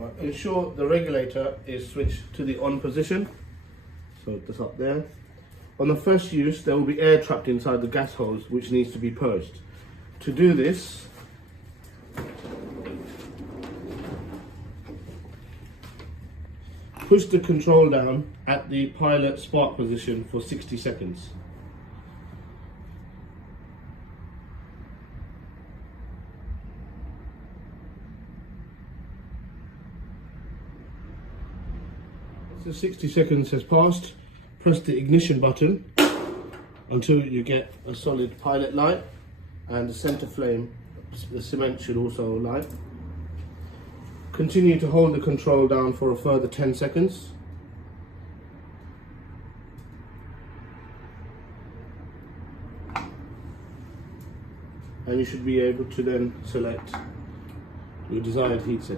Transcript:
Right, ensure the regulator is switched to the on position. So that's up there. On the first use, there will be air trapped inside the gas hose, which needs to be purged. To do this, push the control down at the pilot spark position for 60 seconds. Once the 60 seconds has passed, press the ignition button until you get a solid pilot light, and the center flame, the cement should also light. Continue to hold the control down for a further 10 seconds. And you should be able to then select your desired heat setting.